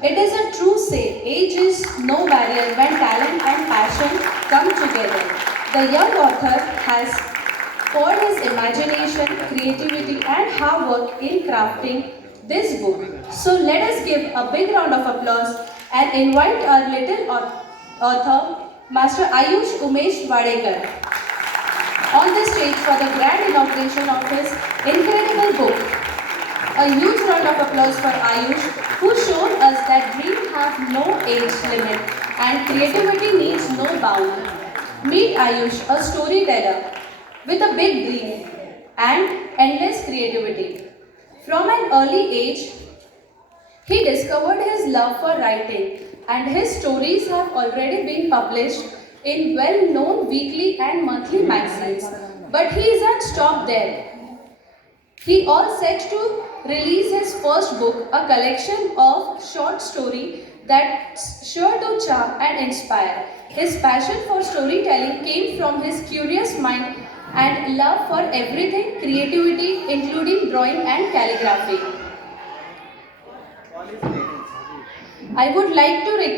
It is a true say, age is no barrier when talent and passion come together. The young author has poured his imagination, creativity, and hard work in crafting this book. So let us give a big round of applause and invite our little author, Master Ayush Umesh Vadekar, on the stage for the grand inauguration of his incredible book. A huge round of applause for Ayush, who showed us that dreams have no age limit and creativity needs no bound. Meet Ayush, a storyteller with a big dream and endless creativity. From an early age, he discovered his love for writing, and his stories have already been published in well known weekly and monthly magazines. But he isn't stopped there. He all set to release his first book, a collection of short story that's sure to charm and inspire. His passion for storytelling came from his curious mind and love for everything creativity, including drawing and calligraphy. I would like to request